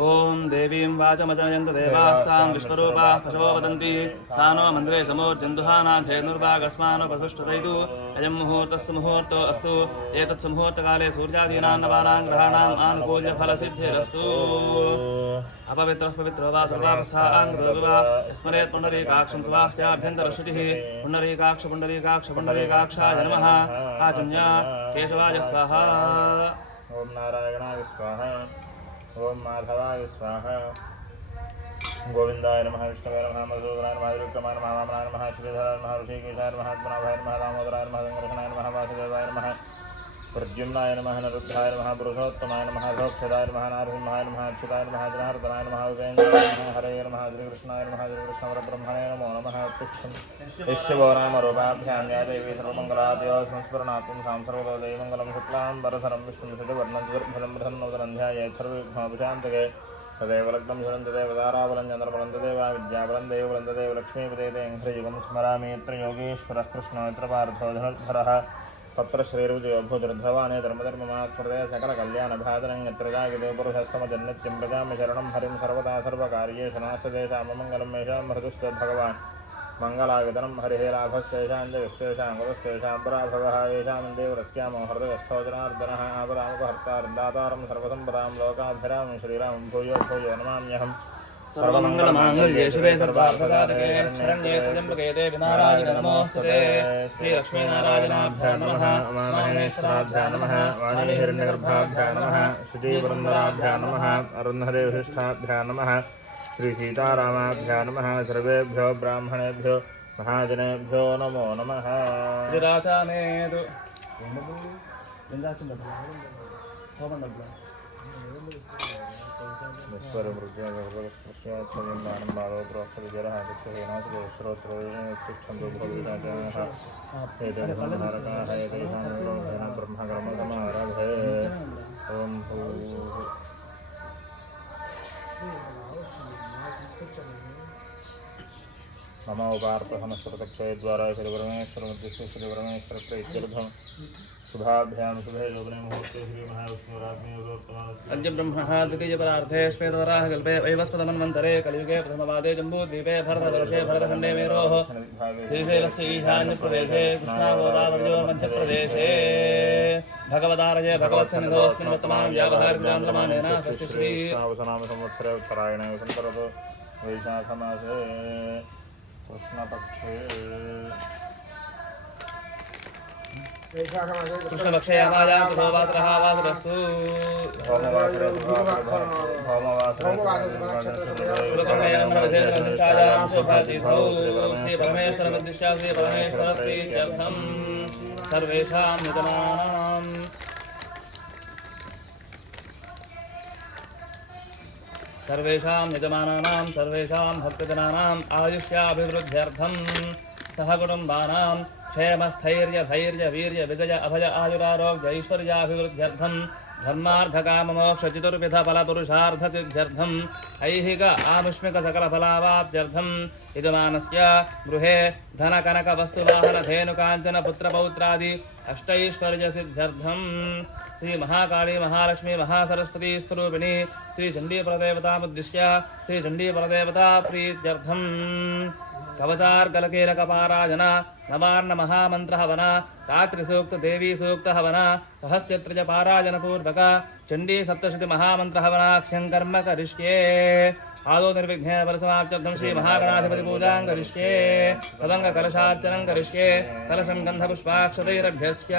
ओम देवीं वाचमजनयन्त देवास्तां विश्वरूपा पशवो वदन्ति सा नो मन्दिरे समोर्जन्दुहानाथेनुर्वागस्मानुपसुष्टतैतु अयं मुहूर्तस्य मुहूर्तो अस्तु एतत् मुहूर्तकाले सूर्यादीनां नवानां ग्रहाणाम् आनुकूल्यफलसिद्धिरस्तु अपवित्रः पवित्रो वा सर्वावस्थाङ्गतो वा स्मरेत् पुण्डरीकाक्षं स्वाह्याभ्यन्तरश्रुतिः पुण्डरीकाक्षाय नमः आचम्य केशवाय स्वाहा ओम नारायणाय स्वाहा ओम माधवाय स्वाहा गोविंदाय नमः विष्णवे नमः मधुसूदनाय नमः विक्रमाय नमः वामनाय नमः श्रीधराय नमः ऋषिकेशाय नमः पद्मनाभाय नमः दामोदराय नमः संकर्षणाय नमः वासुदेवाय नमः प्रद्युम्नाय नमः नरुद्धाय नमः पुरुषोत्तमाय नमः धोक्षदाय नमः नारसिंहाय नमः अच्युताय नमः जनार्दनाय नमः उपेन्द्राय नमः हरे नमः श्रीकृष्णाय नमः श्रीकृष्णपरब्रह्मणे नमो नमः ईश्वरो नाम रूपाभ्यां या देवी सर्वमङ्गलाभ्यो संस्मरणात्मं सां सर्वतो दैवमङ्गलं शुक्लां वरधरं विष्णुं शतवर्णं चतुर्भुजं प्रसन्नोदरं ध्यायेत् सर्वविघ्नोपशान्तये तदेव लग्नं शरणं तदेव दाराबलं चन्द्रबलं तदेव विद्याबलं देवबलं तदेव लक्ष्मीपदेते ह्रयुगं स्मरामि यत्र योगेश्वरः कृष्णो यत्र पार्थो धनुर्धरः तत्र श्रीर्विजयोभूतिर्धवाने धर्मधर्ममात्मृते सकलकल्याणभाजनं यत्र जागदेवपुरुषस्तमजन्नित्यं प्रजामि शरणं हरिं सर्वदा सर्वकार्येषु नास्तेषां मङ्गलं मेषां मृदुस्ते भगवान् मङ्गलागतनं हरिः लाभस्तेषां जगस्तेषां कुलस्तेषां पराभवः येषां देवरस्यामो हृदयस्थो जनार्दनः आपदामुपहर्तारं सर्वसम्पदां लोकाभिरामं श्रीरामं भूयो भूयो नमाम्यहम् सर्वमङ्गलमाङ्गल्ये शिवे सर्वार्थसाधके शरण्ये त्र्यम्बके देवी नारायणे नमोस्तुते श्रीलक्ष्मीनारायणाभ्यां नमः उमामहेश्वराभ्यां नमः वाणीहिरण्यगर्भाभ्यां नमः श्रुतिवृन्दराभ्यां नमः अरुन्धदेवशिष्ठाभ्यां नमः श्रीसीतारामाभ्यां नमः सर्वेभ्यो ब्राह्मणेभ्यो महाजनेभ्यो नमो नमः श्रीराचानेतु नमो पार्थसमस्तप्रत्यक्षये द्वारा श्रीपरमेश्वर मध्यस्थे श्रीपरमेश्वर प्रीत्यर्थं शुभाभ्यां शुभे योगने मुहूर्ते श्री महाविष्णुरात्मे अद्य ब्रह्मः द्वितीयपरार्थे श्वेतवराह कल्पे वैवस्वतमन्वन्तरे कलियुगे प्रथमपादे जम्बूद्वीपे भरतवर्षे भरतखण्डे मेरोः श्रीशैलस्य ईशान्यप्रदेशे कृष्णागोदावर्यो मध्यप्रदेशे भगवदारये भगवत्सन्निधोऽस्मिन् वर्तमानं व्यावहारिकान्द्रमानेन तस्य श्री नाम संवत्सरे उत्तरायणे वसन्तऋतौ वैशाखमासे कृष्णपक्षे कृष्णपक्षे यामायां तथोवासरः वासरस्तु शुभकर्मयां शोभातीथौ श्रीपरमेश्वरमद्दिश्य श्रीपरमेश्वरप्रीत्यर्थं सर्वेषां नितमानां सर्वेषां भक्तजनानाम् आयुष्याभिवृद्ध्यर्थं सहकुटुम्बानां क्षेमस्थैर्य धैर्य वीर्य विजय अभय आयुरारोग्य ऐश्वर्याभिवृद्ध्यर्थं धर्मार्थकाममोक्षचतुर्विध फलपुरुषार्थसिद्ध्यर्थम् ऐहिक आमुष्मिक सकलफलावाप्त्यर्थं यजमानस्य गृहे धनकनकवस्तुवाहनधेनुकाञ्चन पुत्रपौत्रादि अष्टैश्वर्यसिद्ध्यर्थं श्री महाकाली महालक्ष्मी महासरस्वती स्वरूपिणी श्रीचण्डीपरदेवतामुद्दिश्य श्रीचण्डीपरदेवता प्रीत्यर्थं कवचार्गलकीलकपारायण नवार्ण महामन्त्र हवन रात्रिसूक्त देवी सूक्त हवन सहस्रत्रिज पारायण पूर्वक चण्डी सप्तशती महामन्त्र हवनाख्यं कर्म करिष्ये आदौ निर्विघ्न फलसमाप्त्यर्थं श्री महागणाधिपति पूजां करिष्ये तदंग कलशार्चनं करिष्ये कलशं गन्धपुष्पाक्षतैरभ्यस्य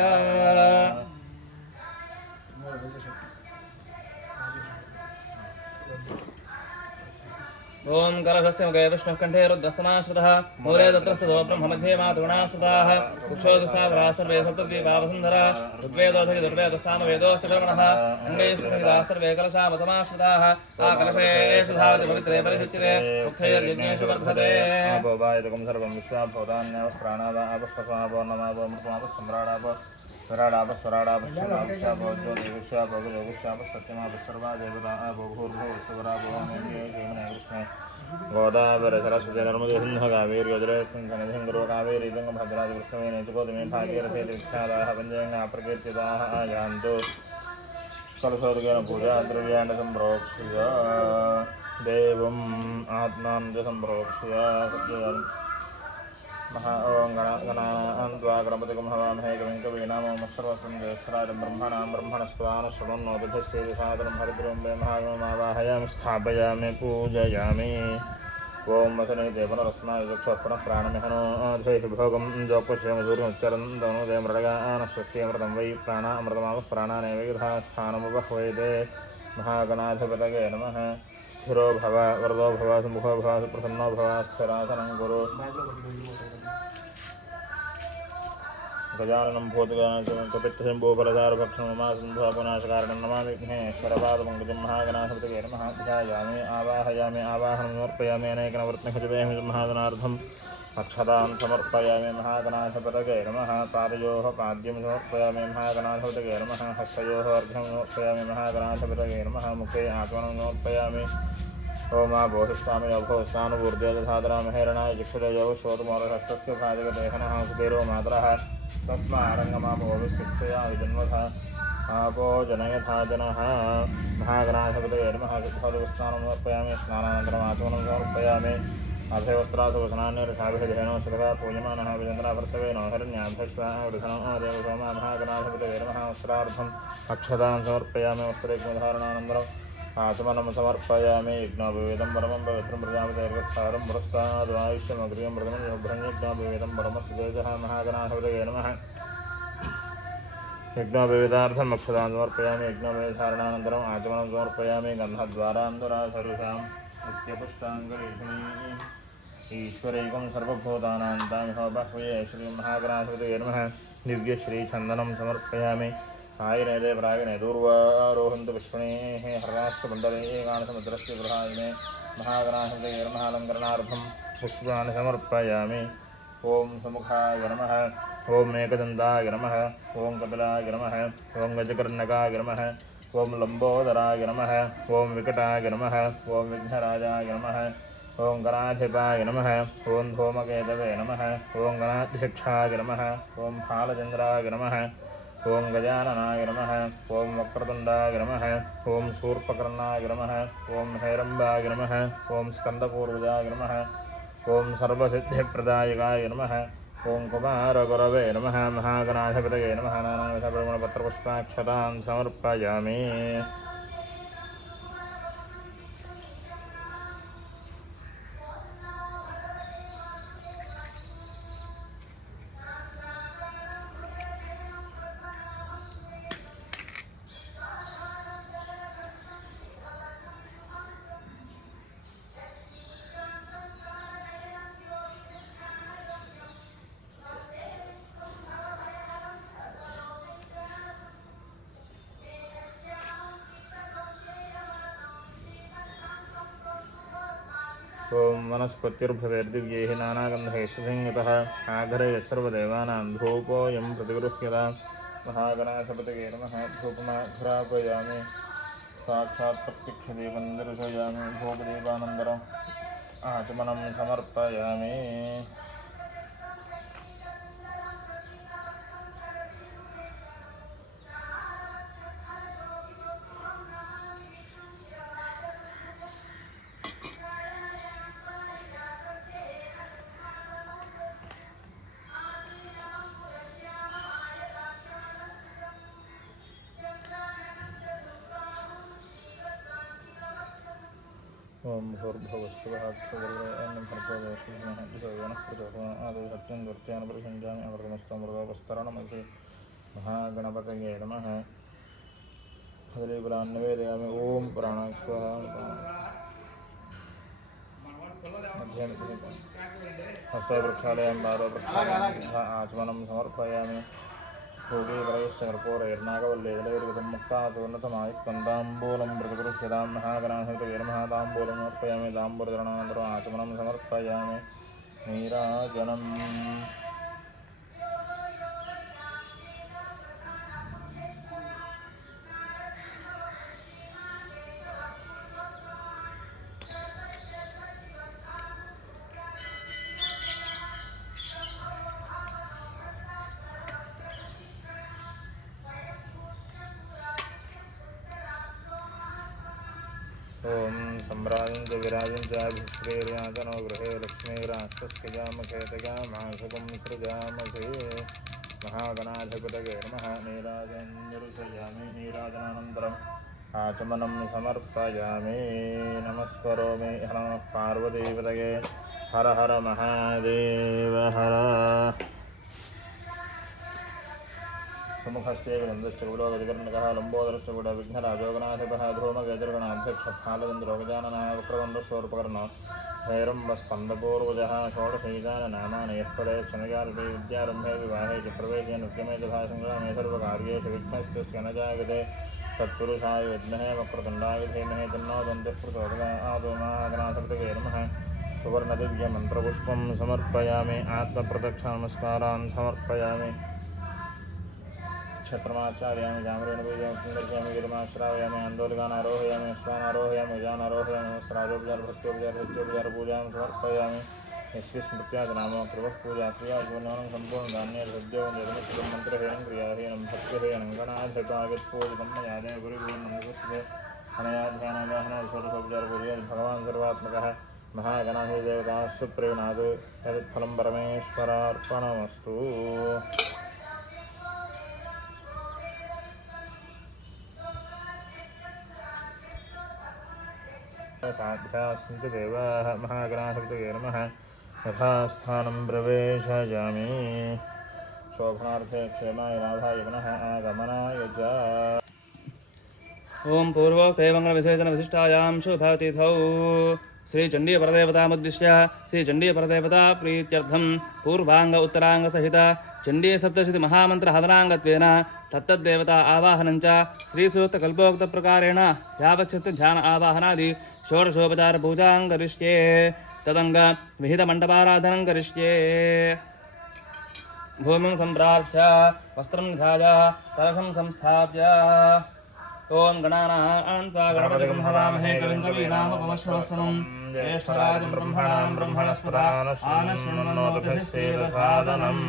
ओम कलशस्य मुखे विष्णुः कण्ठे रुद्रस्तमाश्रितः मूले तत्रस्थो ब्रह्ममध्ये मातृगुणाश्रिताः कुक्षोदसागराः सर्वे सप्तद्वीपावसुन्धरा ऋग्वेदोऽधि दुर्वेदसामवेदोश्च कर्मणः अङ्गैः सर्वे कलशामसमाश्रिताः आकलशेषु धावति पवित्रे परिशुच्यते उक्थैर्यज्ञेषु वर्धते अपोवायतकं सर्वं विश्वाभूतान्यावः प्राणावापस्पस्वापो नमापो मृत्वापः सम्राडापो स्वराडापः स्वराडापः स्वराडापः ज्योतिषापः योगिषापः सत्यमापः सर्वा देवतापो भूर्भुवस्वरापो मेघने कृष्णे गोदावरी सरस्वती नर्मदे सिन्धु कावेरी वज्रेस्मिन् सन्निधिं कुरु कावेरी तुङ्गभद्रादि कृष्णवेणी च गोदमे भागीरथी तीर्थादाः पञ्चगङ्गा प्रकीर्तिताः आयान्तु कलशोदकेन पूजा द्रव्याण संप्रोक्ष्य देवम् आत्मानं च संप्रोक्ष्य महा ओं गणान्त्वा गणपतिगं हवामहे कविं कवीनां सर्वस्वं ज्येष्ठराज ब्रह्मणां ब्रह्मणस्त्वान् शृण्वोतिभिश्चेदसादरं हरिद्रं वे महागणमावाहयामि स्थापयामि पूजयामि ओं वसने देवनरस्नाय चक्षुः पुनः प्राणमिहनो अधेहि भोगं जोपुष्यमसूर्यमुच्चरन्दनो देवमृडगान् स्वस्त्यमृतं वै प्राणामृतमावः प्राणानेव यथा स्थानमुपह्वयते महागणाधिपतये नमः स्थिरो भव वरदो भव सुमुखो भव सुप्रसन्नो भव स्थिरासनं कुरु गजाननं भूतगणाचकपित्तशम्भूफलदारभक्षणमासुन्धुनाशकारणं नमामि विघ्नेश्वरपादपङ्कजं महागणाधिपतये नमः ध्यायामि आवाहयामि आवाहनं समर्पयामि अनेकनवरत्नखचितैः महागणार्थम् अक्षतां समर्पयामि महागणाधिपतये नमः पादयोः पाद्यं समर्पयामि महागणाधिपतये नमः हस्तयोः अर्घ्यं समर्पयामि महागणाधिपतये नमः मुखे आत्मनं समर्पयामि ओमाभोहिष्ठामि अभोस्तानुभूर्देधादरामहेरणाय चिक्षुरयो श्रोतमोरहस्तस्य भाजगदेहनः कुबेरो मातरः तस्मारङ्गमाभोभिशिक्षया विजन्मथ आपो जनयथा जनः महागणाधिपतये नमः सिद्धोदकस्नानं समर्पयामि स्नानानन्तरम् आचमनं समर्पयामि अभयवस्त्रासुवसनान्यर्षाभिधेनो शतका पूजमानः विजन्द्राभर्तवेनो हिरण्याभ्यश्वावृधनो देवसोमा महागणाधिपतये नमः वस्त्रार्थम् अक्षतां समर्पयामि वस्त्रेकधारणानन्तरम् आचमनं समर्पयामि यज्ञोपवेदं परमं पवित्रं प्रजापतिर्गच्छारं पुरस्ताद्वायुष्यमग्रियं प्रथमं यज्ञोपवेदं परमस्य तेजः महागणाधिपतये नमः यज्ञोपवेदार्थम् अक्षतां समर्पयामि यज्ञोपवेधारणानन्तरम् आचमनं समर्पयामि गन्धद्वारान्धराधरुषां नित्यपुष्टाङ्गरेषणी ईश्वरैकं सर्वभूतानां तामिहो बह्वये श्रीमहागणाधिपतये नमः दिव्यश्रीचन्दनं समर्पयामि आयनेदे प्रायणे दूर्वारोहन्तु विष्णुनेः हर्राष्ट्रमण्डले एकादशमुद्रस्य गृहायने महागणाधिपतये नमः अलङ्करणार्थं पुष्पाणि समर्पयामि ॐ सुमुखाय नमः ॐ एकदन्ताय नमः ॐ कपिलाय नमः ॐ गजकर्णकाय नमः ॐ लम्बोदराय नमः ॐ विकटाय नमः ॐ विघ्नराजाय नमः ॐ गणाधिपाय नमः ॐ धूमकेतवे नमः ॐ गणाध्यक्षाय नमः ॐ फालचन्द्राय नमः ॐ गजाननाय नमः ॐ वक्रतुण्डाय नमः ॐ शूर्पकर्णाय नमः ॐ हेरम्बाय नमः ॐ स्कन्दपूर्वजाय नमः ॐ सर्वसिद्धिप्रदायकाय नमः ॐ कुमारगुरवे नमः महागणाधिपतये नमः नानाविधपरिमलपत्रपुष्पाक्षतां समर्पयामि ओं वनस्पतिर्भवेर्दिव्यैः नानागन्धैः संयुतः आघरे सर्वदेवानां धूपोऽयं प्रतिगृह्यतां महागणाधिपतये नमः धूपमाघ्रापयामि साक्षात् प्रत्यक्षदीपं दर्शयामि भोगदीपानन्तरम् आचमनं समर्पयामि ओं भूर्भुवस्सुवः महागणपतये नमः हरिपुरान् निवेदयामि ओं प्राणस्वः हस्ते प्रक्षालयामि पादौ प्रक्षालयामि आचमनं समर्पयामि भूगीवरैश्च कर्पूरैर्नागवल्लीजलैर्गतं मुक्ताचूर्णसमायुक्तं ताम्बूलं प्रतिगृह्यतां महागणाधिपतये नमः ताम्बूलं समर्पयामि ताम्बूलधरणानन्तरम् आचमनं समर्पयामि नीराजनम् ओम सम्राजं च विराजं च भिश्रेर्यातनो गृहे लक्ष्मीराक्षसजामखेतगामाशुकं सृजामहे महागणाधिपतये नमः नीराजन्निरुसयामि नीराजनानन्तरम् आचमनं समर्पयामि नमस्करोमि नमः पार्वतीपतये हर हर महादेव हर सुमुखस्ते गन्धश्चूडो गजकर्णकः लम्बोदरश्चूड विघ्नराजोगनाधिपः धूमगजर्गणाध्यक्षफालचन्द्रोगजाननः वक्रगण्डशोर्पकर्णो हैरम्बस्कन्दपूर्वजः षोडशैताननामानि यः पदे क्षणगार्भे विद्यारम्भे विवाहे च प्रवेशे नृत्यमे तथा सङ्ग्रामे सर्वकार्येषु विघ्नस्तस्य न जायते तत्पुरुषाय विद्महे वक्रतुण्डाय धीमहि तन्नो दन्तः प्रचोदयात् आदो महागणाधिपतये नमः सुवर्णदिव्यमन्त्रपुष्पं समर्पयामि आत्मप्रदक्षिणनमस्कारान् समर्पयामि क्षत्रमाचार्यामि जामरेण बीजं दर्शयामि गिरिमाश्रावयामि आन्दोलिकान् आरोहयामि अश्वान् आरोहयामि गजान् आरोहयामि सहस्राजोपचार पूजां समर्पयामि यस्मिस्मृत्यादनामो कृपः पूजा क्रियाजीवनं सम्पूर्णधान्ये सद्यो निर्मितं मन्त्रहेयं क्रियाहेयं भक्तिहेयं गणाधिपागत्पूजितं मया देव गुरुपूर्णमुपस्थिते अनया ध्यानगाहना षोडशोपचारपूजया भगवान् सर्वात्मकः महागणाधिदेवताः सुप्रेणात् यत्फलं परमेश्वरार्पणमस्तु साध्यास्सन्ति देवाः महागणाधिपतये नमः यथास्थानं प्रवेशयामि शोभनार्थे क्षेमाय लाभाय पुनः आगमनाय च ओम पूर्वोक्तैवङ्गलविशेषणविशिष्टायां शुभतिथौ श्रीचण्डीपरदेवतामुद्दिश्य श्रीचण्डीपरदेवता प्रीत्यर्थं पूर्वाङ्ग उत्तराङ्गसहित चण्डी सप्तशती महामन्त्रहवनाङ्गत्वेन तत्तद्देवता आवाहनं च श्रीसूक्तकल्पोक्तप्रकारेण यावच्छित्त ध्यान आवाहनादि षोडशोपचारपूजां करिष्ये तदङ्ग विहितमण्डपाराधनं करिष्ये भूमिं सम्प्राप्य वस्त्रं निधाय कलशं संस्थाप्य ओम गणानां त्वा गणपतिं हवामहे कविं कवीनामुपमश्रवस्तमं ज्येष्ठराजं ब्रह्मणां ब्रह्मणस्पदानशृण्वन्नोतिभिस्तेदसादनम्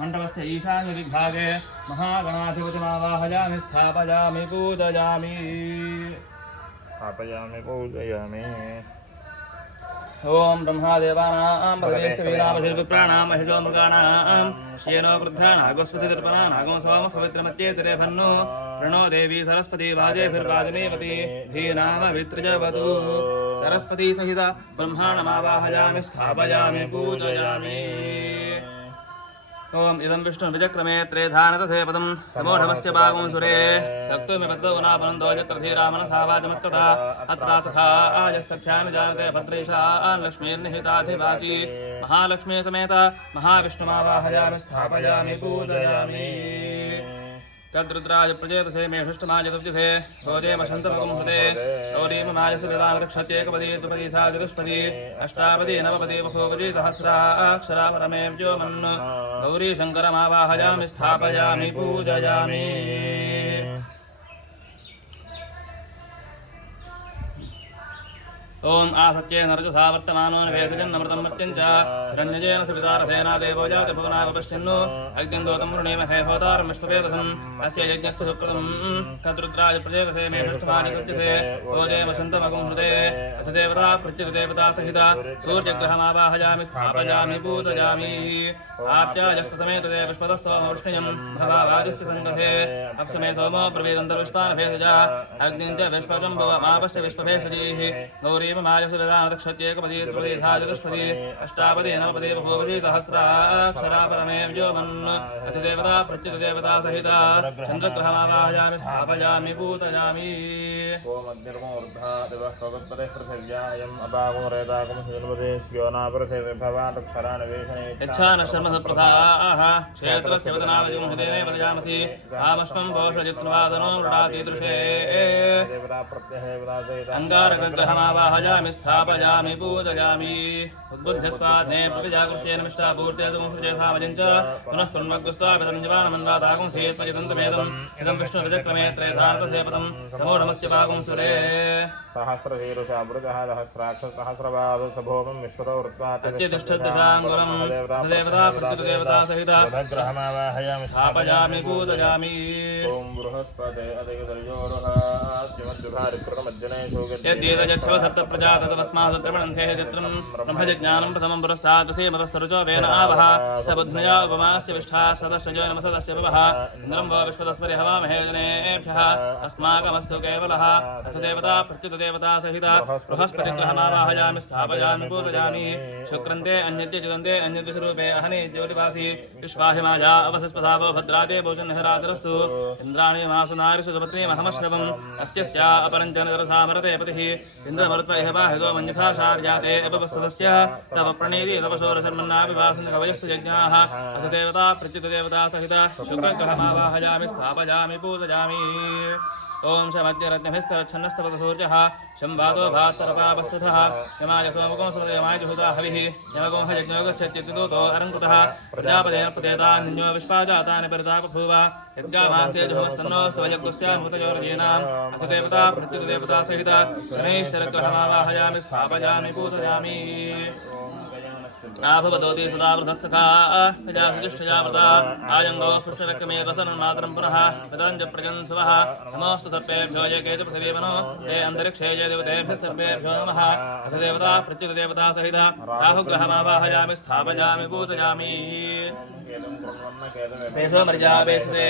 मण्डपस्थ ईशान्यदिग्भागे महागणाधिपतिमावाहयामि स्थापयामि पूजयामि ओम ब्रह्मादेवानां पदवीर्वीरामशिल्पिप्राणां महिषो मृगाणां श्येनो गृध्रानागोस्वतिर्पणानागो सोमः पवित्रमत्येतरे भन्नो प्रणो देवी सरस्वती वाजेभिर्वाजिनीवती धीनामभित्रजवतु सरस्वती सहित ब्रह्माणमावाहयामि स्थापयामि पूजयामि ओम इदं विष्णु विजक्रमे त्रेधान तथेपदं समोढमस्य भागं सुरे सक्तुमि पद्मवनापनन्दो चक्रधीरामनसावाजमत्कथा अत्रासखा आयसख्यानि जानते भद्रेशान् लक्ष्मीर्निहिताधिवाची महालक्ष्मी समेत महाविष्णुमावाहयामि स्थापयामि पूजयामि तद्रुद्राज प्रचेतसे मे षष्ठमाजतुब्जसे भोजेमशन्तमकं हृदे गौरीममायसुलिदानदक्षत्येकपदी द्विपदी सा चतुष्पदी अष्टापदी नवपदी बहूपदी सहस्राक्षरा परमे व्योमन् गौरीशङ्करमावाहयामि स्थापयामि पूजयामि ओम आसत्येन रजसा वर्तमानो निवेशजन्नमृतं मर्त्यं च हिरण्यजेन सवितारथेन देवो जाति भुवनावपश्यन्नो अग्निं दोतं वृणीमहे होतारं विश्ववेदसम् अस्य यज्ञस्य सुकृतं तद्रुद्राज प्रचेतसे मे षष्ठमानि कृत्यसे भोजेमशन्तमगुं हृदे अथ देवता प्रत्यदेवता सहित सूर्यग्रहमावाहयामि स्थापयामि पूजयामि आप्याजस्तसमेतदे विश्वतः सोमवृष्णियं भवावाजस्य सङ्गते अप्समे सोमो ब्रवीदन्तर्विश्वानभेषज अग्निं च विश्वशम्भवमापश्च विश्वभेषजीः गौरी मायसुलदानदक्षत्येकपदी द्विपदी सा चतुष्पदी अष्टापदी नवपदी बहूपदी सहस्राक्षरा परमे व्योमन् अतिदेवता प्रत्युतदेवता सहित चन्द्रग्रहमावाहयामि स्थापयामि पूजयामि ओम अग्निर्मूर्धा दिवः भगवत्पदे पृथिव्यायम् अपागो रेतागं हिर्वदे स्योनापृथिवी भवानक्षराणवेशने यच्छान शर्मसप्रथाः क्षेत्रस्य वदनावजं हृदयने वदयामसि आमश्वं भोषजित्वादनो मृडातीदृशे अंगारकग्रहमावाहयामि स्थापयामि पूजयामि उद्बुद्धस्वादने प्रतिजागृत्येन मिष्टापूर्त्या सुमुसृजेथामजं च पुनः कुन्मग्गस्त्वाभितञ्जवानमन्वातागं सेत्मजिदन्त समेतम् इदं विष्णुरजक्रमे त्रयधारतसेपदं समूढमस्य भागं सुरे सहस्रशीरुषावृतः सहस्राक्षसहस्रबाधसभोमं विश्वतो वृत्वात् प्रत्यतिष्ठद्दशाङ्गुलं सदेवता प्रत्युतदेवता सहित बुधग्रहमावाहयामि स्थापयामि पूजयामि ॐ बृहस्पते अधिकतर्योरुहाद्युमद्युभारिकृतमज्जने यद्येतजच्छवसप्तप्रजा तदवस्मासुत्रमणन्थे चित्रं ब्रह्मजज्ञानं प्रथमं पुरस्तात् श्रीमतस्सरुचो वेन आवह स बुध्नया उपमास्य विष्ठा सदश्चजो नमसदस्य भवः इन्द्रं वो विश्वतस्परि हवामहे जनेभ्यः अस्माकमस्तु केवलः देवता प्रत्युतदेवता सहिता बृहस्पतिग्रहमावाहयामि स्थापयामि पूजयामि शुक्रन्ते अन्यद्य चिदन्ते अन्यद्विषरूपे अहने ज्योतिवासी विश्वाहिमाया अवसस्पदावो भद्राते भोजनहरादरस्तु इन्द्राणि मासु नारिषु सुपत्नी महमश्रवम् अस्यस्या अपरञ्चनगरसामरते पतिः इन्द्रमरुत्व इह बाहितो मञ्जथा शार्याते अपवत्सदस्य तव प्रणीति तव शोरशर्मन्नाभिवासन् कवयस्सु यज्ञाः अस्य देवता प्रत्युतदेवता सहिता शुक्रग्रहमावाहयामि स्थापयामि पूजयामि ओम शमद्यरत्नभिस्करच्छन्नस्तपतसूर्यः शंवादो भात्तरपापस्सुतः यमाय सोमगो सुरयमाय जुहुता हविः यमगो यज्ञो गच्छत्यतिदूतो अरङ्कुतः प्रजापतेन प्रदेतान्यो विश्वाजातानि परितापभूव यज्ञामात्यजुहमस्तन्नोऽस्त्वयज्ञस्यामृतयोरजीनाम् अथ देवता प्रत्युतदेवता सहित शनैश्चरग्रहमावाहयामि स्थापयामि पूजयामि आभवतोति सदा वृधस्सखा प्रजासुजिष्ठजावृता आयङ्गो पुष्टरक्रमे वसनन्मातरं पुनः विदञ्च प्रजन्सवः नमोऽस्तु सर्पेभ्यो ये केच पृथिवीमनो ये अन्तरिक्षे ये देवतेभ्यः सर्वेभ्यो नमः अथ देवता प्रत्युतदेवता सहित राहुग्रहमावाहयामि स्थापयामि पूजयामि पेशो मर्यावेशसे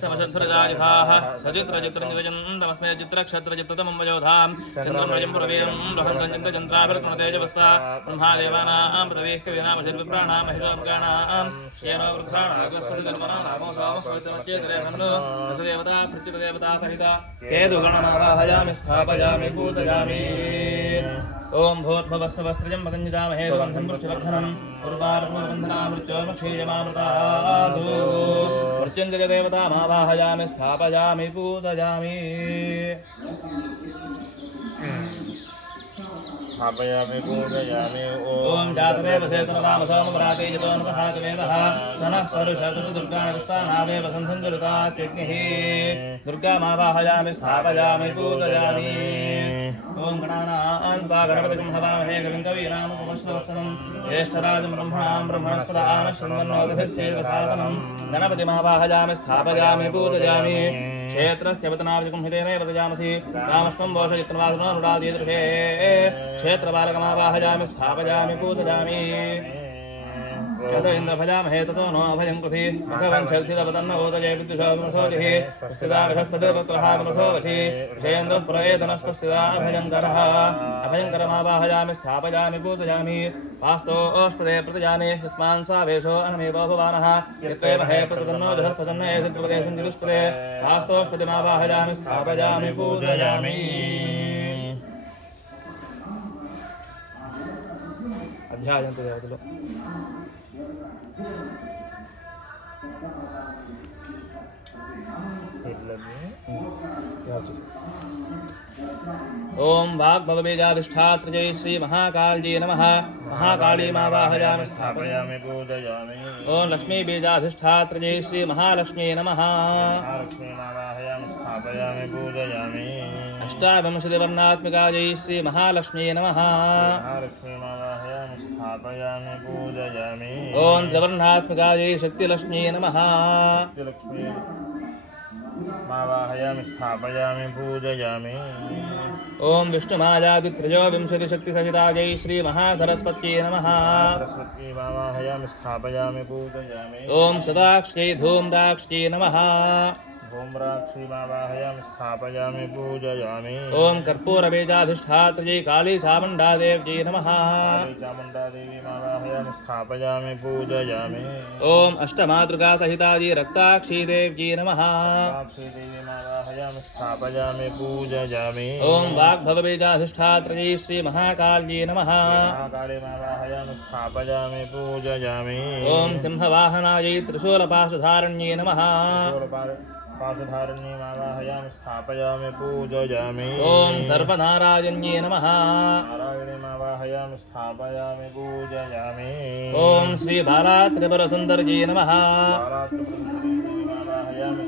समशध्वरजायुधाः सचित्रचित्रञ्जयन्तमस्मै चित्रक्षत्रचित्रतमं वयोधां चन्द्रं रजं पुरवीरं बृहन्तं चन्द्रचन्द्राभिर्कुणतेजवस्ता ब्रह्मादेवानां पृथिवीः कवीनामशिर्विप्राणां महिषोमृगाणां श्येनो वृद्धाणागस्पतिधर्मणा रामो सोमः पवित्रमच्चेतरे ब्रह्मणो रसदेवता प्रत्युतदेवता सहित केतुगणमावाहयामि स्थापयामि पूजयामि ओम भूर्भुवस्सवस्त्रजं मगञ्जामहे रुबन्धं पुष्टिवर्धनम् उर्वारुकबन्धनामृत्योर्मक्षीयमामृतादु मृत्युञ्जयदेवतामावाहयामि स्थापयामि पूजयामि स्थापयामि पूजयामि ओम जातवेव सेतनरामसोमपराते जतोन्महाकवेदः सनः परुषतु दुर्गाणपुष्पानावेव सन्धञ्जलुतात्यग्निः दुर्गामावाहयामि स्थापयामि पूजयामि ओम गणानान्त्वा गणपतिं हवामहे कविं कवीनामुपमश्रवस्तमं ज्येष्ठराजं ब्रह्मणां ब्रह्मणस्पदा शृण्वन्नोदभिस्येदसादनं गणपतिमावाहयामि स्थापयामि पूजयामि क्षेत्रस्य वतनार्जकं हितेनैव तजामसि रामस्त्वं वोषयित्वासनोनुडादीदृशे क्षेत्रबालकमावाहयामि स्थापयामि पूजयामि यत इन्द्रभजामहे ततो नो अभयं कृधि मखवंशर्थितवतन्न ओदये विद्युषो विमृथोजिः स्थिता बृहस्पतिर्पुत्रः विमृथो वशी विषयेन्द्रः पुरयेतनस्वस्थिता अभयङ्करः अभयङ्करमावाहयामि स्थापयामि पूजयामि वास्तोऽस्पदे प्रतिजाने यस्मान् स्वावेशो अनमेवो भवानः यत्त्वेमहे प्रतितन्नो जहत्प्रसन्न एतत्प्रदेशं जिदुष्पदे वास्तोऽस्पतिमावाहयामि स्थापयामि पूजयामि अध्यायन्तु देवतलो ओम वाग्भवबीजाधिष्ठात्रजै श्री महाकालजी नमः महाकालीमावाहयामि स्थापयामि पूजयामि ओम लक्ष्मीबीजाधिष्ठात्रजै श्री महालक्ष्मी नमः महालक्ष्मीमावाहयामि स्थापयामि पूजयामि अष्टाविंशतिवर्णात्मिकायै श्री महालक्ष्मी नमः महालक्ष्मीमावाहयामि स्थापयामि पूजयामि ओम त्रिवर्णात्मिकायै शक्तिलक्ष्मी नमः लक्ष्मी मावाहयामि स्थापयामि पूजयामि ओम विष्णुमायादित्रयोविंशतिशक्तिसहितायै श्री महासरस्वत्यै नमः सरस्वती मावाहयामि स्थापयामि पूजयामि ओम सदाक्ष्यै धूम्राक्ष्यै नमः धूम्राक्षी मावाहयामि स्थापयामि पूजयामि ओम कर्पूरबीजाधिष्ठात्रै काली चामुण्डादेव्यै नमः चामुण्डादेवी मावाहयामि स्थापयामि पूजयामि ओम अष्टमातृकासहितायै रक्ताक्षी देव्यै नमः देवी मावाहयामि स्थापयामि पूजयामि ओम वाग्भवबीजाधिष्ठात्रै श्री महाकाल्यै नमः महाकाली मावाहयामि स्थापयामि पूजयामि ओम सिंहवाहनायै त्रिशूलपाशधारण्यै नमः पाशधारण्ये मावाहयामि स्थापयामि पूजयामि ओम सर्वनारायण्ये नमः नारायणे मावाहयामि स्थापयामि पूजयामि ओम श्री बालात्रिपुरसुन्दर्यै नमः मावाहयामि स्थापयामि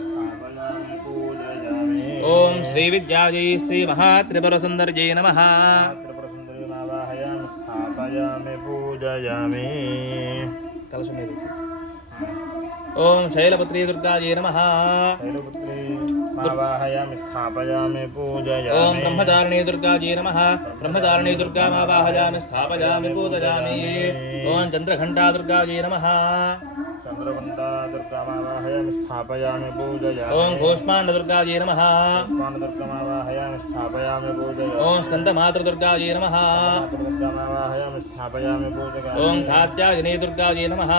ఓం శ్రీ విద్యాజై శ్రీ మహాత్రిపురసుందర్యై నమః. त्रिपुरसुन्दरीमावाहयामि स्थापयामि पूजयामि. కలశం మీద వేసి. ఓం శైలపుత్రీ దుర్గాజై నమః. शैलपुत्री मावाहयामि स्थापयामि पूजयामि. ఓం బ్రహ్మచారిణీ దుర్గాజై నమః. బ్రహ్మచారిణీ దుర్గామావాహయామి స్థాపయామి పూజయామి. ఓం చంద్రఘంటా దుర్గాజై నమః. चन्द्रवन्दा दुर्गामावाहयामि स्थापयामि पूजयामि. ఓం కూష్మాండ దుర్గాజై నమః. पुष्पाण्डदुर्गामावाहयामि स्थापयामि पूजयामि. ఓం స్కందమాతృ దుర్గాజై నమః. दुर्गामावाहयामि स्थापयामि पूजयामि. ఓం కాత్యాయనీ దుర్గాజై నమః.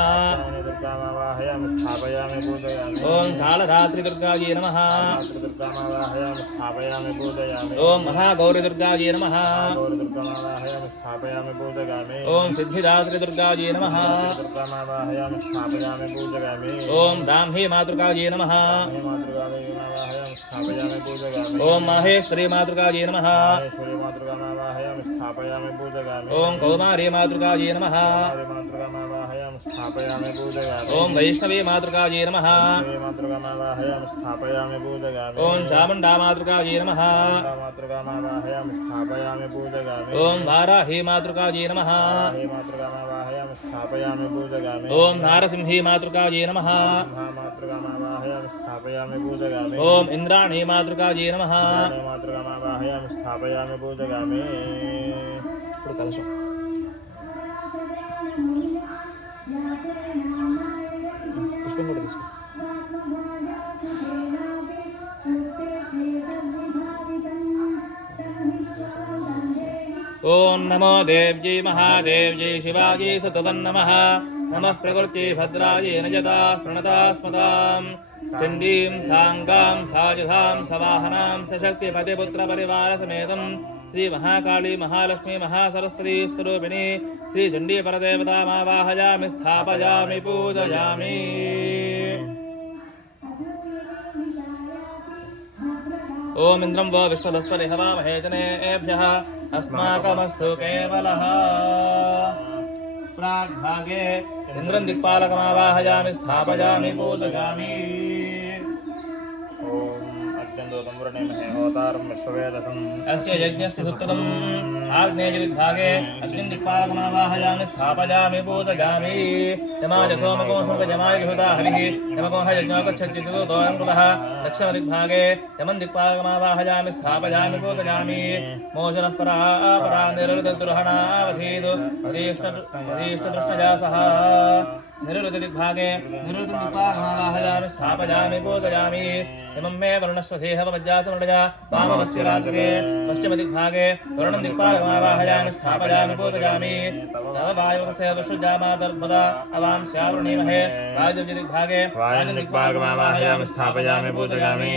दुर्गामावाहयामि स्थापयामि पूजयामि. ఓం కాళరాత్రి దుర్గాజై నమః. दुर्गामावाहयामि स्थापयामि पूजयामि. ఓం మహాగౌరి దుర్గాజై నమః. दुर्गामावाहयामि स्थापयामि पूजयामि. ఓం సిద్ధిదాత్రి దుర్గాజై నమః. दुर्गामावाहयामि स्थापयामि पूजयामि. ఓం బ్రాహ్మీ మాతృకాజై నమః. मातृगामावाहयामि स्थापयामि पूजयामि. ఓం మహేశ్వరీ మాతృకాజై నమః. महेश्वरी मातृगामावाहयामि स्थापयामि पूजयामि. ఓం కౌమారీ మాతృకాజై నమః. मातृगामावाहयामि स्थापयामि पूजयामि. ఓం వైష్ణవీ మాతృకాజై నమః. मातृगामावाहयामि स्थापयामि पूजयामि. ఓం చాముండా మాతృకాజై నమః. मातृगामावाहयामि स्थापयामि पूजयामि. ఓం వారాహీ మాతృకాజై నమః. मातृगामावाहयामि स्थापयामि पूजयामि. ఓం నారసింహీ మాతృకాజై నమః. मातृगामावाहयामि स्थापयामि पूजयामि. ఓం ఇంద్రాణీ మాతృకాజై నమః. मातृगामावाहयामि स्थापयामि पूजयामि. ఇప్పుడు కలశం. పుష్పం కూడా తీసుకో. ఓం నమో దేవ్యై మహాదేవ్యై శివాజీ సతవన్నమః. నమః ప్రకృతి భద్రాయే నజతా ప్రణతా స్మతాం. చండీం సాంగాం సాయుధాం సవాహనాం సశక్తిపతిపుత్ర పరివార సమేతం శ్రీ మహాకాళీ మహాలక్ష్మీ మహాసరస్వతీ స్వరూపిణి శ్రీ చండీ పరదేవతామావాహయామి స్థాపయామి పూజయామి. ఓం ఇంద్రం వో విష్ణుదస్పరి హవామహే జనేభ్యః అస్మాకమస్తు కేవలః. ప్రాగ్భాగే ఇంద్రం దిక్పాలకమావాహయామి స్థాపయామి పూజయామి. ोम्बुरणेमहे होतारं विश्ववेदसं अस्य यज्ञस्य सुकृतम् आग्नेयदिग्भागे अग्निं दिक्पालकमावाहयामि स्थापयामि पूजयामि. यमाय सोमको स्वर्गयमाय विहुता हविः यमको यज्ञोगच्छद्युतोऽयं कृतः. दक्षिणदिग्भागे यमं दिक्पालकमावाहयामि स्थापयामि पूजयामि. मोचनः परा निरृतदुर्हणावधीतु अधीष्टदृष्टया सह. निरुदिग्भागे निरुदिग्पालकमावाहयामि स्थापयामि पूजयामि. इमं मे वर्णस्वधेहवज्जातमृडया वामवस्य राजके पश्चिमदिग्भागे वर्णं दिक्पालकमावाहयामि स्थापयामि पूजयामि. तव वायुवस्य विश्वजामादर्भदा अवां स्यावृणीमहे. वायुदिग्भागे वायुं दिक्पालकमावाहयामि स्थापयामि पूजयामि.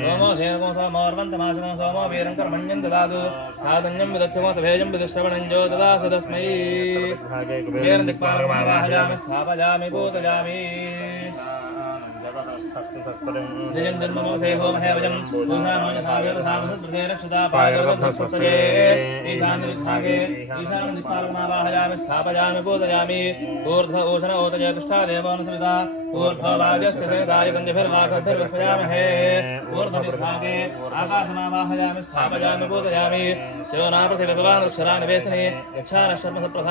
सोमो धेनुको सोमोर्वन्तमासनो सोमो वीरं कर्मण्यं ददातु. साधन्यं विदध्यमो तभेजं विदुश्रवणञ्जो ददासु तस्मै. वीरं दिक्पालकमावाहयामि स्थापयामि पूजयामि. निजं जन्ममोसे होमहे वजं पूजानो यथा वेदधामसुदृढे रक्षता पायवद्धस्वस्तये. ईशान्यदिग्भागे ईशानदिक्पालकमावाहयामि स्थापयामि पूजयामि. ऊर्ध्व ऊषण ओतये तिष्ठा देवानुसृता. ऊर्ध्ववाजस्थितेदाय गन्धभिर्वागर्भिर्विष्पयामहे. ऊर्ध्वदिग्भागे आकाशमावाहयामि स्थापयामि पूजयामि. शिवनापृथिविभवानक्षरानिवेशने यच्छानशर्मसप्रथाः.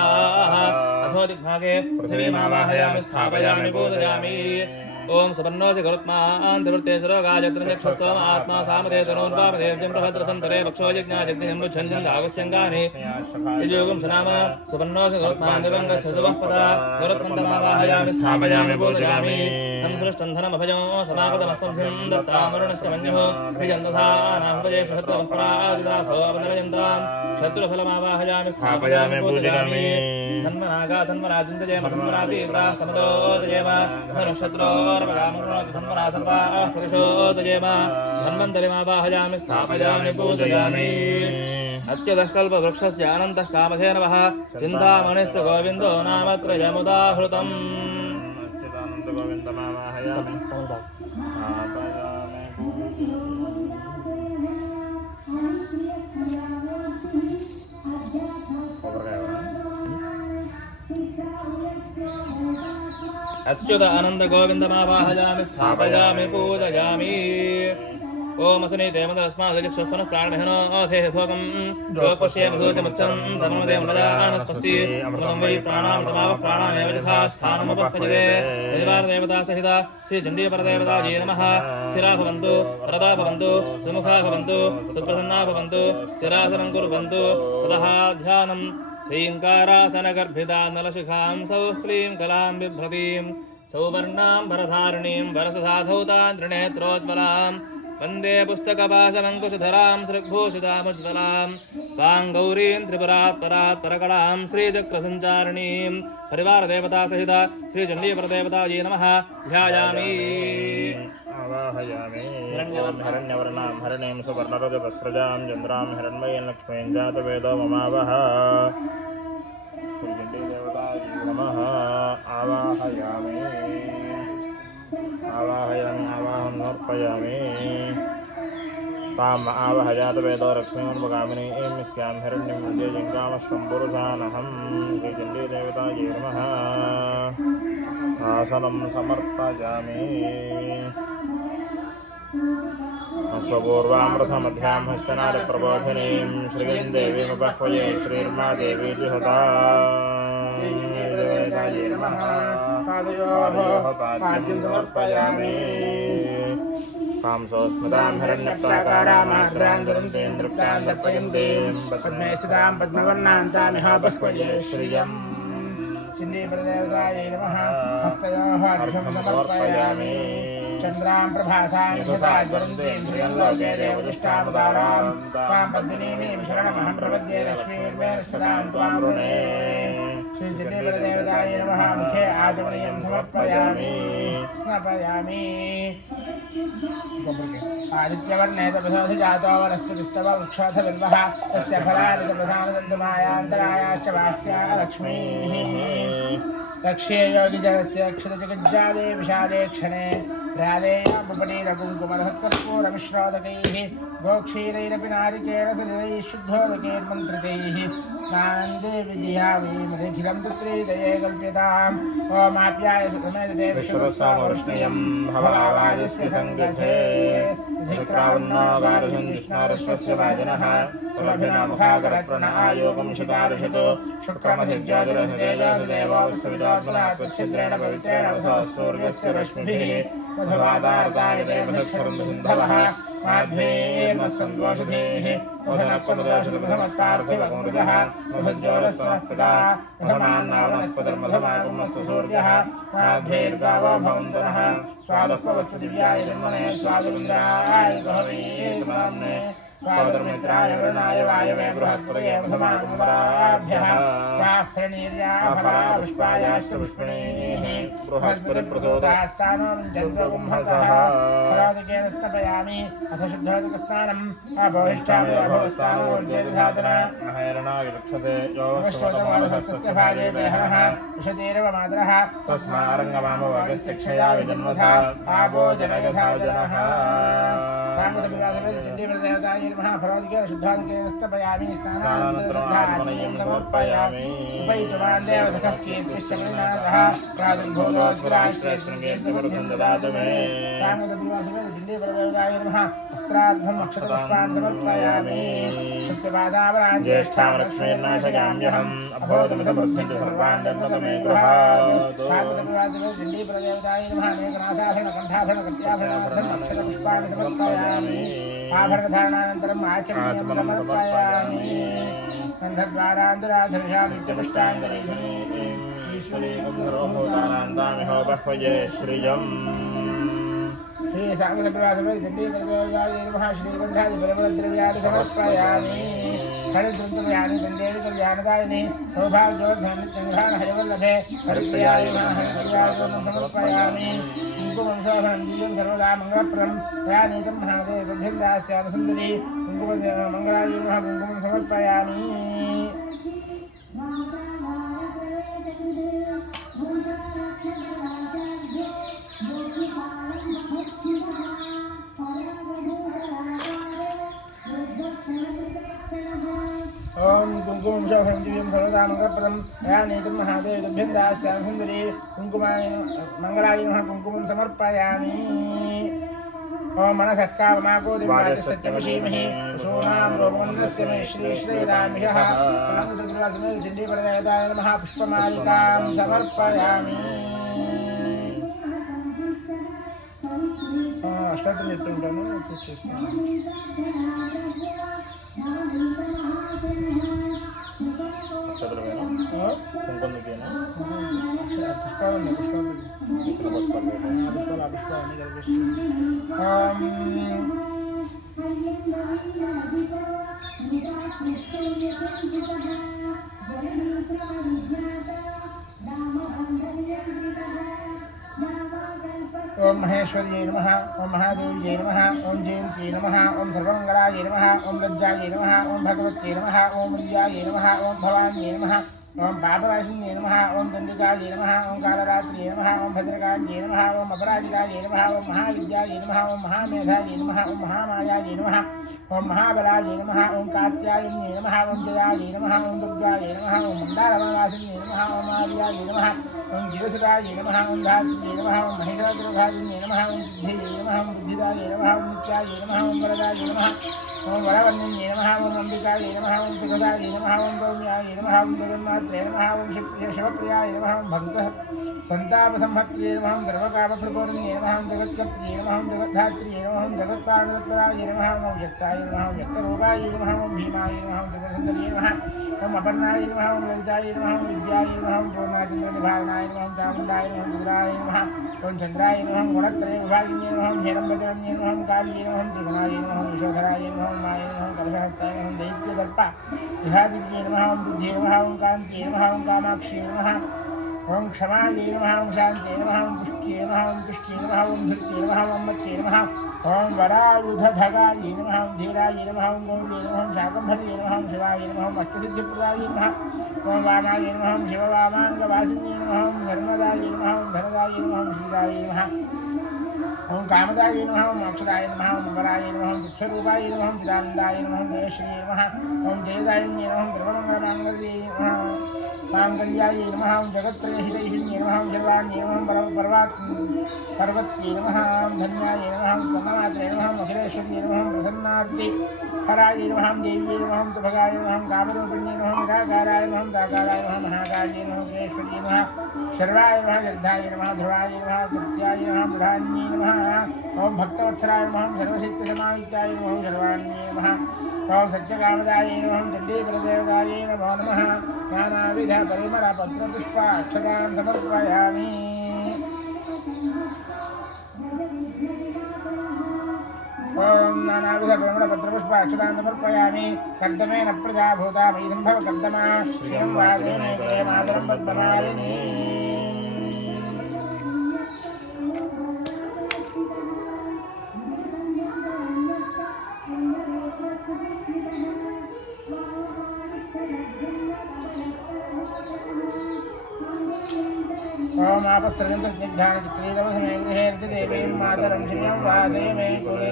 अथो दिग्भागे पृथिवीमावाहयामि स्थापयामि पूजयामि. ओम सुपन्नोऽसि गरुत्मान्तिवृत्तेश्वरो गायत्रचक्षुस्तोम आत्मा सामदे तनोन्वामदेव्यं बृहद्रसन्तरे वक्षो यज्ञाजग्निं रुच्छन्दन्दागस्यङ्गानि. यजुगं शनाम सुपन्नोऽसि गरुत्मान्तिवं गच्छसुवः पदा. गरुत्मन्तमावाहयामि स्थापयामि पूजयामि. संसृष्टन्धनमभजो समागतमस्मभ्यं दत्तामरुणश्च मन्युः विजन्तथा अनाहृतये शत्रुवस्त्रादिदासो अवनरयन्तां. शत्रुफलमावाहयामि स्थापयामि पूजयामि. धन्वनागा धन्वनाचिन्तये मधन्वनातीव्रा समदोदयेम नक्षत्रोर्वगामरुणोति धन्वना सर्वाः पुरुषोदयेम. धन्वन्तरिमावाहयामि स्थापयामि पूजयामि. अच्युतः कल्पवृक्षस्य अनन्तः कामधेनवः. चिन्तामणिस्तु गोविन्दो नामत्रयमुदाहृतम्. गोविन्दमावाहयामि अच्युत आनंद गोविंदमावाहयामि स्थापयामि पूजयामि. ओम असने देवदस्मागजक्षुस्वनः प्राणमहनो अथेह भोगं योगपश्येन भूतमुच्चं तन्मदेवनजानस्पस्ति अमृतं वै प्राणामृतमावः प्राणानेव यथा स्थानमुपपजते देवादेवता सहिता श्रीचण्डीपरदेवतायै नमः शिरा भवन्तु वरदा भवन्तु सुमुखा भवन्तु सुप्रसन्ना भवन्तु शिरासनं कुर्वन्तु ततः ध्यानं ह्रीङ्कारासनगर्भिता नलशिखां सौः क्लीं कलां बिभ्रतीं सौवर्णां वरधारिणीं वरससाधौतां त्रिनेत्रोज्ज्वलां वन्दे पुस्तकपाशमङ्कुशधरां सृग्भूषितामुज्ज्वलां वां गौरीं त्रिपुरात् परात् परकलां श्रीचक्रसञ्चारिणीं परिवारदेवतासहिता श्रीचण्डीपरदेवतायै नमः ध्यायामि आवाहयामि हिरण्यवर्णां हरिणीं सुवर्णरजतस्रजां चन्द्रां हिरण्मयीं लक्ष्मीं जातवेदो ममावह श्रीचण्डीदेवतायै नमः आवाहयामि आवाहं समर्पयामि ताम् आवहजातवेदो लक्ष्मीमुपगामिनी स्यां हिरण्यं विजयिङ्कामश्वं पुरुषानहं श्रीचण्डीदेवतायै नमः आसनं समर्पयामि स्वपूर्वामृतमध्यां हस्तनादप्रबोधिनीं श्रियं देवीमुपह्वये श्रीर्मा देवी जुहता पादयोः पाद्यं समर्पयामि तां सोऽस्मदां हिरण्यप्राकारामार्द्रां दुरन्तीं तृप्तां तर्पयन्तीं पद्मे स्थितां पद्मवर्णां तामिह बह्वये श्रियम् चण्डीपरदेवतायै नमः हस्तयोः अर्घ्यं समर्पयामि चन्द्रां प्रभासां ज्वलन्तीं श्रियं लोके देवदुष्टावतारां त्वां पद्मिनीं शरणमहं प्रपद्ये लक्ष्मीर्मेण सदां त्वां वृणे श्रीचण्डीपरदेवतायै नमः मुखे आचमनीयं समर्पयामि स्नपयामि आदित्यवर्णे तपसोऽधिजातो वनस्पतिस्तव वृक्षोऽथ बिल्वः तस्य फलानि तपसानदन्तमायान्तरायाश्च बाह्या लक्ष्मीः लक्ष्ये योगिजनस्य क्षितचिकिज्जाले विशाले क्षणे रालेयापपटीरकुङ्कुमरसत्कर्पूरमिश्रोदकैः गोक्षीरैरपि नारिकेलसलिलैः शुद्धोदकैर्मन्त्रितैः स्नानं देवि धियामि मदखिलं पुत्रीदये कल्प्यताम् ओमाप्याय सुखमेदते विश्वस्वामवृष्णयं भवावाजस्य सङ्गथे धिक्रावन्नोगारसन्धिष्णारश्वस्य वाजनः सुरभिनामुखाकरत्प्रण आयोगं शितारुषतो शुक्रमधिज्योतिरसतेजसदेवोऽस्तविदोत्मनात्मच्छिद्रेण पवित्रेण वसो सूर्यस्य रश्मिभिः मधुवादार्दायते मधुक्षरन्दसिन्धवः माध्वेर्मस्सन्तोषधेः मधुनक्वमदोषधमत्पार्थिवगुमृगः मधुज्योरस्तनः पिता मधुमान्नावनस्पतिर्मधुमागुमस्तु सूर्यः माध्वेर्गावो भवन्तनः स्वादुपवस्तु दिव्याय जन्मने स्वादुन्द्राय गहवे नाम्ने स्वादुर्मित्राय वरुणाय वायवे बृहस्पतये मधुमागुमदाभ्यः याफरणीर्याफला पुष्पायाश्च पुष्पिणीः बृहस्पतिप्रसूतास्तानो चन्द्रगुंहसः फलादिकेन स्तपयामि अथ शुद्धोदकस्नानम् अभविष्ठामि अभवस्तानो ऊर्जेदधातुना महैरणाय लक्षते योश्वतमानसस्य भाजे देहनः विशतीरव मातरः तस्मारङ्गमामवागस्य क्षयाय जन्मथा आबो जनयथा जनः चण्डीपरदेवतायै नमः फलादिकेन शुद्धादिकेन स्तपयामि स्नानानन्तरं समर्पयामि उपैतुमान् देवसखः कीर्तिश्च मणिना सह प्रादुर्भूतोऽस्त्राष्ट्रेऽस्मिन् ददातु मे चण्डीपरदेवतायै नमः अस्त्रार्धम् अक्षतपुष्पान् समर्पयामि शुक्लपादावरान् ज्येष्ठां लक्ष्मीर्नाशयाम्यहम् अभूतमसमृद्धिं सर्वान् निर्मतमे गृहात् चण्डीपरदेवतायै नमः अनेकनासाभरणकण्ठाभरणकट्याभरणार्थम् अक्षतपुष्पाणि समर्पयामि आभरणधारणानन्तरम् आचमनीयं समर्पयामि गन्धद्वारान्तराधर्षां नित्यपुष्टान्तरीः ईश्वरीकुन्दरोहोदानन्दामिहो बह्वये श्रियम् श्रीसाङ्गसप्रवासमेव चण्डीपरदेवतायै नमः श्रीगन्धादिपरिमलद्रव्याणि समर्पयामि हरिद्रुन्तमयानि चण्डेवी कल्याणदायिनि सौभाग्यवर्धनं हरिवल्लभे हरिप्रियाय नमः हरिप्रियाय समर्पयामि कुङ्कुमं शोभनं दिव्यं सर्वदा मङ्गलप्रदं तया नीतं महादेवभ्यं दास्यामि सुन्दरी मङ्गलाय नमः कुङ्कुमं समर्पयामि ओम कुंकुमं शोभनं दिव्यं सर्वदा मङ्गलप्रदं तया नीतं महादेवभ्यं दास्यामि सुन्दरी कुङ्कुमाय मङ्गलाय नमः कुङ्कुमं समर्पयामि ओम मनसः काममाकोदिवाचसत्यमशीमहि पशूनां रोममण्डलस्य मे श्रीश्रीरामिषः साङ्गचतुर्वासमे चण्डीपरदेवताय नमः पुष्पमालिकां समर्पयामि అష్టాదశ చెప్తుంటాను పూజ చేస్తాను పుష్పాలు ఉన్నాయి పుష్పాలన్నీ కలిపేస్తాను ओम महेश्वर्यै नमः ओम महादेव्यै नमः ओम जयन्त्यै नमः ओम सर्वमङ्गलायै नमः ओम लज्जायै नमः ओम भगवत्यै नमः ओम विद्यायै नमः ओम भवान्यै नमः ओम पापराशिन्यै नमः ओम दण्डिकायै नमः ओम कालरात्र्यै नमः ओम भद्रकायै नमः ओम अपराजितायै नमः ओम महाविद्यायै नमः ओम महामेधायै नमः ओम महामायायै नमः ओम महाबलायै नमः ओम कात्यायन्यै नमः ओम जयायै नमः ओम दुर्गायै नमः ओम मण्डालवनवासिन्यै नमः ओम आर्यायै नमः ओम जीवसुतायै नमः ओम धात्र्यै नमः ओम महिषासुरघातिन्यै नमः ओम सिद्धियै नमः ओम बुद्धिदायै नमः ओम नित्यायै नमः ओम वरदायै नमः ओम वरवर्णिन्यै नमः ओम अम्बिकायै नमः ओम सुखदायै नमः ओम गौम्यायै नमः ओम जगन्मात्रे नमः ओम शिवप्रियायै नमः ओम भक्तः सन्तापसंहत्र्यै नमः ओम सर्वकामप्रपूर्ण्यै नमः ओम जगत्कर्त्र्यै नमः ओम जगद्धात्र्यै नमः ओम जगत्पालनत्परायै नमः ओम व्यक्तायै नमः ओम व्यक्तरूपायै नमः ओम भीमायै नमः ओम जगत्सुन्दर्यै नमः ओम अपर्णायै नमः ओम ललितायै नमः ओम विद्यायै नमः ओम पूर्णाचन्द्रनिभारणाय नमः ओम चामुण्डायै नमः ओम चन्द्रायै नमः ओम चन्द्रायै नमः ओम गुणत्रयविभागिन्यै नमः ओम हेरम्बचरण्यै नमः ओम काल्यै नमः ओम त्रिगुणायै नमः ओम यशोधरायै नमः ओम मायै नमः ओम कलशहस्ताय नमः ओम दैत्यदर्प इहादिव्यै नमः ओम बुद्ध्यै नमः ओम कान्त्यै नमः ओम कामाक्ष्यै नमः ओम क्षमायै नमः ओम शान्त्यै नमः ओम पुष्ट्यै नमः ओम तुष्ट्यै नमः ओम धृत्यै नमः ओम मत्यै नमः ओम वरायुधधगायै नमः ओम धीरायै नमः ओम गौर्यै नमः ओम शाकम्भर्यै नमः ओम शिवायै नमः ओम अष्टसिद्धिप्रदायै नमः ओम वामायै नमः ओम शिववामाङ्गवासिन्यै नमः ओम धर्मदायै नमः ओम धनदायै नमः ओम श्रीदायै नमः ओम कामदायै नमः ओम मोक्षदायै नमः ओम वरायै नमः ओम दुःखरूपायै नमः ओम चिदानन्दायै नमः ओम जयश्रीयै नमः ओम जयदायिन्यै नमः ओम सर्वमङ्गलमाङ्गल्यै नमः माङ्गल्यायै नमः ओम जगत्त्रयहितैषिण्यै नमः ओम शर्वाण्यै नमः ओम पर्वत्यै नमः ओम धन्यायै नमः ओम कर्णमात्रे नमः ओम अखिलेश्वर्यै नमः ओम प्रसन्नार्ति हरायै नमः ओम देव्यै नमः ओम सुभगाय नमः ओम कामरूपिण्यै नमः ओम निराकाराय नमः ओम साकाराय नमः महाकार्यै नमः सुरेश्वर्यै नमः शर्वाय नमः जगधाय नमः ध्रुवाय नमः कृत्याय नमः मृढान्यै नमः ओम भक्तवत्सराय नमः ओम सर्वशक्तिसमायुक्ताय नमः ओम शर्वाण्यै नमः ओम सत्यकामदायै नमः ओम चण्डीपरदेवतायै नमो नमः नानाविधपरिमलपत्रपुष्पाक्षतां समर्पयामि ओम नानाविधपरिमलपत्रपुष्पाक्षतां समर्पयामि कर्दमेन प्रजाभूता मयि सम्भव कर्दमा श्रियं वादे मे कुले मातरं पद्मनारिणी ओम आपस्सर्जन्त स्निग्धानचिक्रीतमसमे गृहे देवीं मातरं श्रियं वासय मे कुले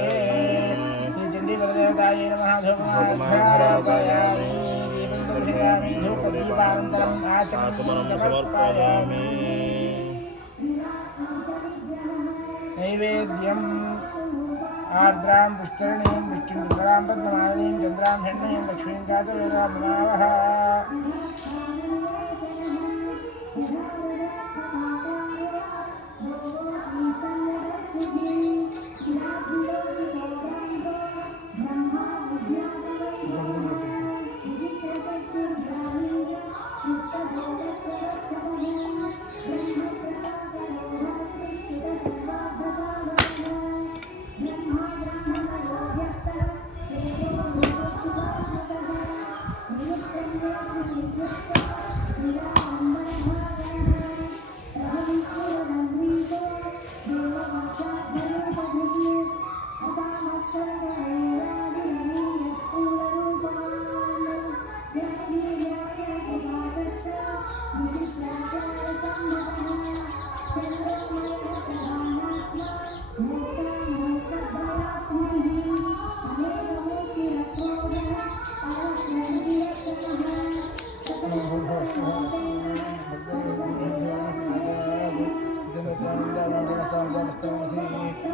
श्रीचण्डीपरदेवतायै नमः धूपमाघ्रापयामि दीपं दर्शयामि धूपदीपानन्तरम् आचमनीयं समर्पयामि नैवेद्यम् आर्द्रां पुष्करणीं वृष्टिं विमलां पद्ममालिनीं चन्द्रां हिरण्मयीं लक्ष्मीं कातवेदां नमावः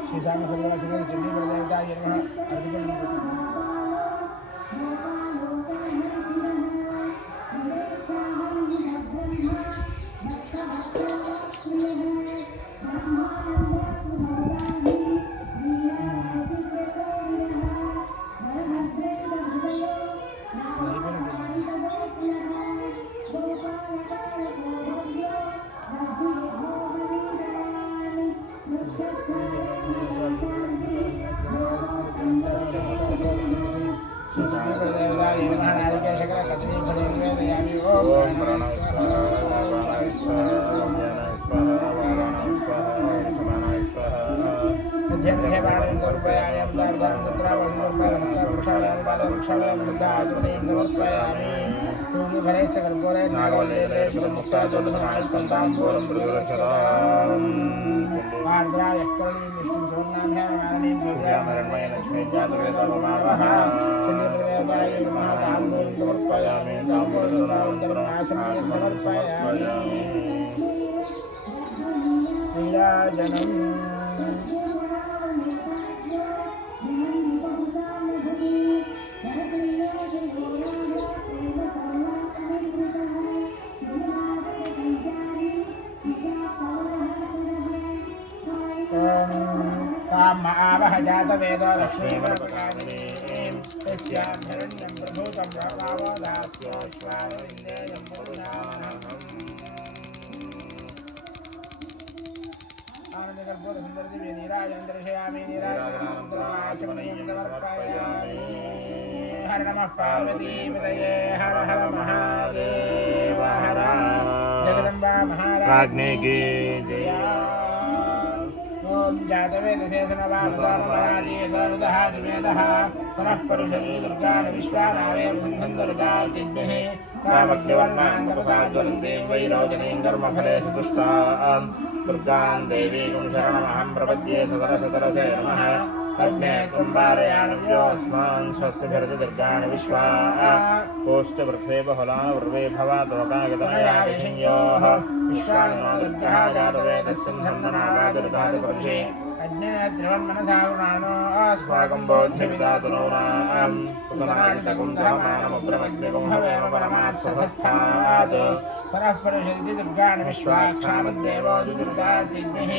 శ్రీ సాంగ देवताय नमः नारिकेल शकल कदली फले निवेदयामि ओम ओम प्राणाय स्वाहा प्राणाय स्वाहा ज्ञानाय स्वाहा वाणाय स्वाहा समानाय स्वाहा मध्ये मध्ये बाणं समर्पयामि अमृतार्धं तत्रावसुर्परहस्तं वृक्षालयं बालवृक्षालयं शुद्धाचमनीं समर्पयामि पूर्णफले सकर्पूरे नागवल्लेले मुक्तादोषसमायुक्तं ताम्बूलं मृदुरक्षताम् आर्द्राय करणीं विष्णुं सुवर्णाभ्यामरणीं सूर्यामरणमय लक्ष्मी जातवेदोपमावः चण्डीप्रदेवताय नमः ताम्बूलं समर्पयामि ताम्बूलं आचमनीं समर्पयामि नीराजनम् महावह जात वेद लक्ष्मी वरदामिनीं तस्यां हिरण्यं प्रभूतं ब्रह्मावो दास्योश्वारविन्देयं मुरुनाहम् आनन्दकर्पूर सुन्दरदिव्य नीराजनं दर्शयामि नीराजनानन्तराचमनीं समर्पयामि हर नमः पार्वतीपतये हर हर महादेव हर जगदम्बा महाराज्ञी की जय ओम जातवेदसे सनवामसामरातीयसानुदः दिवेदः सनः परुषति दुर्गान् विश्वानावेव सिन्धन्दरुजातिद्भिः तामग्निवर्णान् तपसा ज्वलन्ति वैरोचनीं कर्मफलेषु तुष्टां दुर्गां देवीं शरणमहं प्रपद्ये सतरसतरसे नमः अग्ने कुम्भारयानव्योऽस्मान् स्वस्तिभिर्ति दुर्गाणि विश्वा कोष्ठवृक्षे बहुलान् उर्वे भवादोकागतनया विषयोः विश्वानो दुर्गः जातवेदस्सिंहन्ननावादिरुधादिपुरुषे अग्ने द्रवन्मनसा गुणानो अस्माकं बोध्यविदातुनूनां पुतनादितकुं सहमानमुग्रमग्निकुं हवेम परमात्सभस्थात् सरः परुषति दुर्गाणि विश्वाक्षामद्देवो दुर्गातिग्निः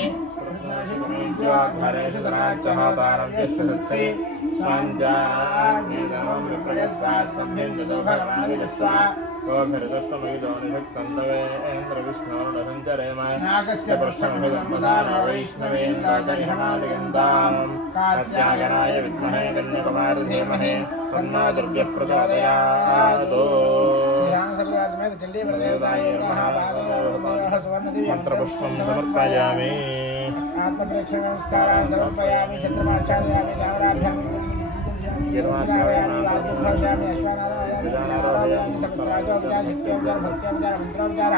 कृष्णाशिग्नेभ्योऽध्वरेषु सराच्चः तारव्यश्वसत्सि स्वाञ्जाग्निधर्मं विप्रयस्वास्मभ्यं ततो भगवादिवस्वा गोभिर्दुष्टमयितो निषक्तन्तवेन्द्रविष्णोर्नसञ्चरेम नागस्य पृष्ठमभिदम्बसानो वैष्णवेन्द्राजहिमादिगन्तां कात्यायनाय विद्महे कन्याकुमारी धीमहि तन्नो दुर्गः प्रचोदयात् समेत चण्डी प्रदेवताय नमः पादयोः सुवर्णदिव्यं मन्त्रपुष्पं समर्पयामि आत्मप्रेक्षण नमस्कारान् समर्पयामि छत्रमाच्छादयामि चामराभ्यामि गिर्वाचारयामि वाद्योपचारयामि अश्वानारायामि सहस्राजोपचार शक्त्योपचार भक्त्योपचार मंत्रोपचार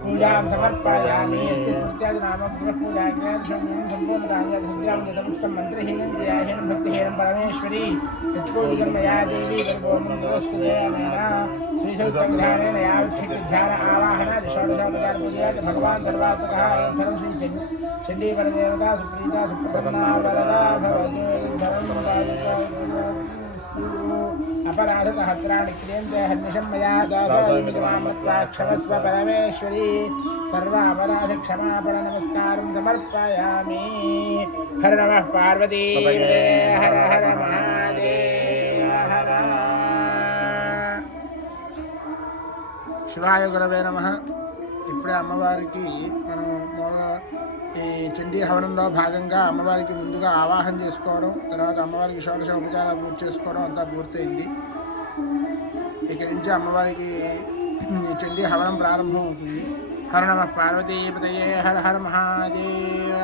पूजां समर्पयामि यस्य स्मृत्यादिनाम पूजाज्ञानं सम्पूर्णकार्यात् सिद्ध्यां दत्तमुक्तं मन्त्रहीनं क्रियाहीनं भक्तिहीनं परमेश्वरी यत्पूजितं मया देवी गर्भोमं तदस्तुते अनेन श्रीसूक्तविधानेन यावच्छक्तिध्यान आवाहनादि षोडशोपचार पूजया च भगवान् सर्वात्मकः एवं श्री चण्डीपरदेवता सुप्रीता सुप्रसन्ना वरदा भवतु अपराधसहस्राणि क्रियन्ते हर्निशं मया दासोऽमितिमामत्वा क्षमस्व परमेश्वरी सर्व अपराधक्षमापणनमस्कारं समर्पयामि हर नमः पार्वती हर हर महादेव हर శివాయ గురవే నమః. ఇప్పుడే అమ్మవారికి మనం ఈ చండీ హవనంలో భాగంగా అమ్మవారికి ముందుగా ఆవాహన చేసుకోవడం, తర్వాత అమ్మవారికి షోడశ ఉపచారాలు పూర్తి చేసుకోవడం అంతా పూర్తయింది. ఇక్కడి నుంచి అమ్మవారికి చండీ హవనం ప్రారంభం అవుతుంది. హర నమః పార్వతీపతయే హర హర మహాదేవ.